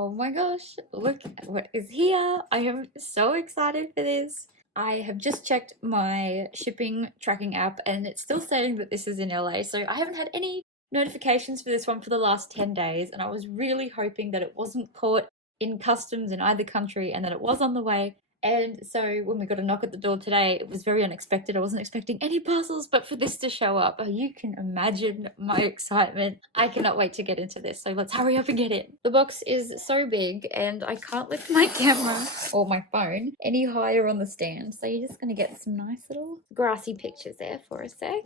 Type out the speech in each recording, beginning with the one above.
Oh my gosh, look what is here. I am so excited for this. I have just checked my shipping tracking app and it's still saying that this is in LA. So I haven't had any notifications for this one for the last 10 days. And I was really hoping that it wasn't caught in customs in either country and that it was on the way. And so when we got a knock at the door today, it was very unexpected. I wasn't expecting any parcels, but for this to show up, you can imagine my excitement. I cannot wait to get into this. So let's hurry up and get in. The box is so big and I can't lift my camera or my phone any higher on the stand. So you're just going to get some nice little grassy pictures there for a sec.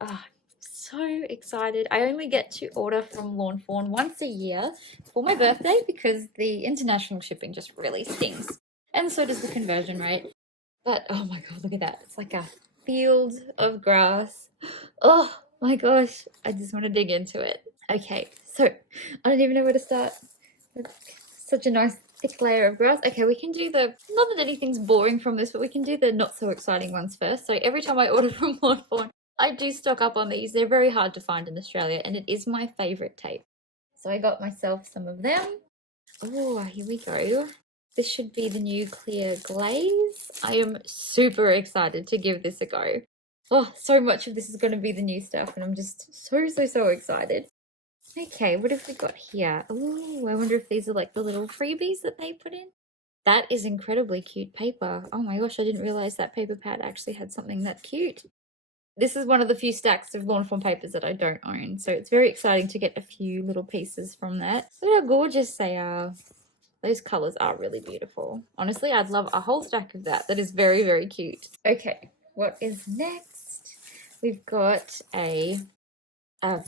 Oh, so excited. I only get to order from Lawn Fawn once a year for my birthday because the international shipping just really stings. And so does the conversion rate. But oh my god, look at that. It's like a field of grass. Oh my gosh, I just want to dig into it. Okay, so I don't even know where to start. Such a nice thick layer of grass. Okay, we can do the, not that anything's boring from this, but we can do the not so exciting ones first. So every time I order from Lawn Fawn, I do stock up on these. They're very hard to find in Australia and it is my favourite tape. So I got myself some of them. Oh, here we go. This should be the new clear glaze. I am super excited to give this a go. Oh, so much of this is going to be the new stuff and I'm just so excited. Okay, what have we got here? Oh, I wonder if these are like the little freebies that they put in. That is incredibly cute paper. Oh my gosh, I didn't realize that paper pad actually had something that cute. This is one of the few stacks of Lawn Fawn papers that I don't own, so it's very exciting to get a few little pieces from that. Look how gorgeous they are. Those colours are really beautiful. Honestly, I'd love a whole stack of that. That is very cute. Okay, what is next? We've got a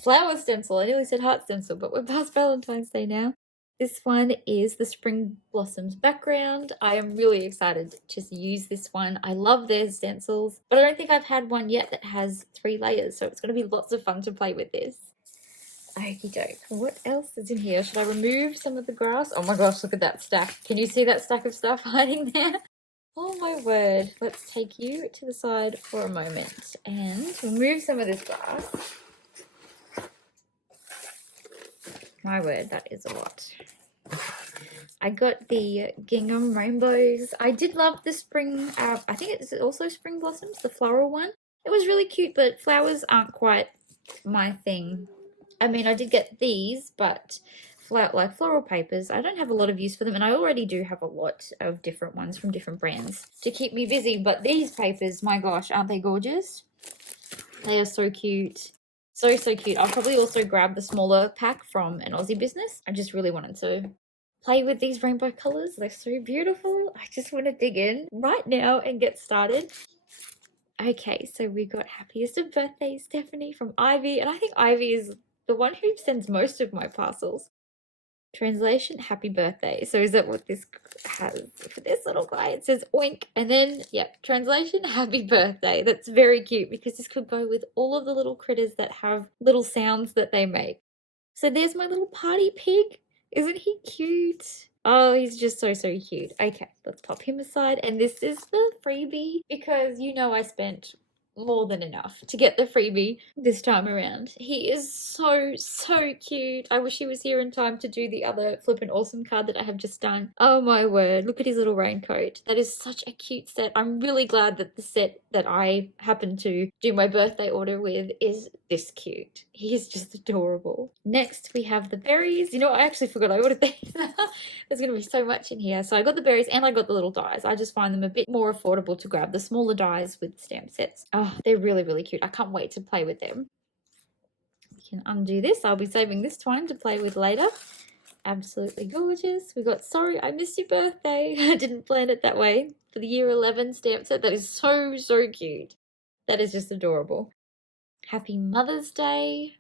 flower stencil. I nearly said heart stencil, but we're past Valentine's Day now. This one is the Spring Blossoms background. I am really excited to use this one. I love their stencils, but I don't think I've had one yet that has 3 layers, so it's going to be lots of fun to play with this. Okie doke. What else is in here? Should I remove some of the grass? Oh my gosh, look at that stack. Can you see that stack of stuff hiding there? Oh my word. Let's take you to the side for a moment and remove some of this grass. My word, that is a lot. I got the gingham rainbows. I did love the spring, I think it's also Spring Blossoms, the floral one. It was really cute, but flowers aren't quite my thing. I mean, I did get these, but like floral papers, I don't have a lot of use for them, and I already do have a lot of different ones from different brands to keep me busy, but these papers, my gosh, aren't they gorgeous? They are so cute. So cute. I'll probably also grab the smaller pack from an Aussie business. I just really wanted to play with these rainbow colours. They're so beautiful. I just want to dig in right now and get started. Okay, so we got happiest of birthdays, Stephanie, from Ivy, and I think Ivy is the one who sends most of my parcels. Translation, happy birthday. So is that what this has for this little guy? It says oink, and then, yeah, translation, happy birthday. That's very cute because this could go with all of the little critters that have little sounds that they make. So there's my little party pig. Isn't he cute? Oh, he's just so cute. Okay, let's pop him aside. And this is the freebie because you know I spent more than enough to get the freebie this time around. He is so cute. I wish he was here in time to do the other Flippin' Awesome card that I have just done. Oh my word, look at his little raincoat. That is such a cute set. I'm really glad that the set that I happened to do my birthday order with is this cute. He is just adorable. Next we have the berries. You know what, I actually forgot I ordered these. There's gonna be so much in here. So I got the berries and I got the little dies. I just find them a bit more affordable to grab the smaller dies with stamp sets. Oh, they're really cute. I can't wait to play with them. We can undo this. I'll be saving this twine to play with later. Absolutely gorgeous. We got Sorry I Missed Your Birthday. I didn't plan it that way. For the year 11 stamp set. That is so cute. That is just adorable. Happy Mother's Day.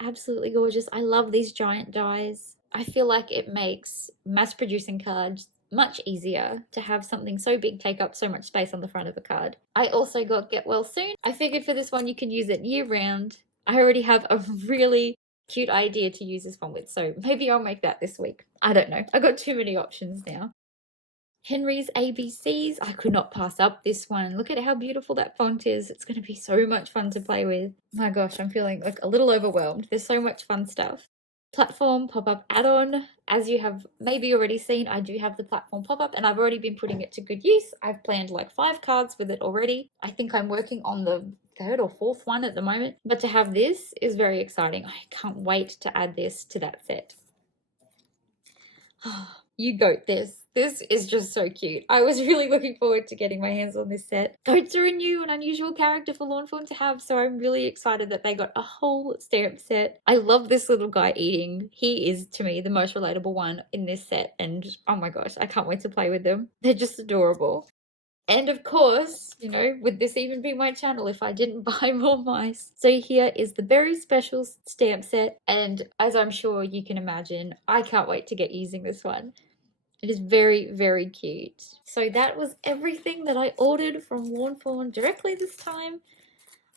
Absolutely gorgeous. I love these giant dies. I feel like it makes mass producing cards much easier to have something so big take up so much space on the front of a card. I also got Get Well Soon. I figured for this one you can use it year round. I already have a really cute idea to use this one with, so maybe I'll make that this week. I don't know. I got too many options now. Henry's ABCs. I could not pass up this one. Look at how beautiful that font is. It's going to be so much fun to play with. My gosh, I'm feeling like a little overwhelmed. There's so much fun stuff. platform pop-up add-on. As you have maybe already seen, I do have the platform pop-up and I've already been putting it to good use. I've planned like 5 cards with it already. I think I'm working on the 3rd or 4th one at the moment, but to have this is very exciting. I can't wait to add this to that set. You goat this. This is just so cute. I was really looking forward to getting my hands on this set. Goats are a new and unusual character for Lawn Fawn to have, so I'm really excited that they got a whole stamp set. I love this little guy eating. He is, to me, the most relatable one in this set, and oh my gosh, I can't wait to play with them. They're just adorable. And of course, you know, would this even be my channel if I didn't buy more mice? So here is the Berry Special stamp set, and as I'm sure you can imagine, I can't wait to get using this one. It is very, very cute. So that was everything that I ordered from Lawn Fawn directly this time.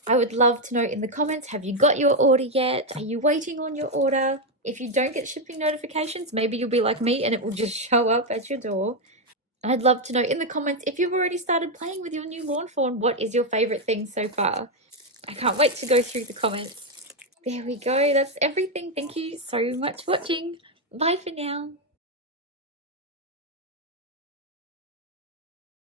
I would love to know in the comments, have you got your order yet? Are you waiting on your order? If you don't get shipping notifications, maybe you'll be like me and it will just show up at your door. I'd love to know in the comments if you've already started playing with your new Lawn Fawn, what is your favorite thing so far? I can't wait to go through the comments. There we go. That's everything. Thank you so much for watching. Bye for now.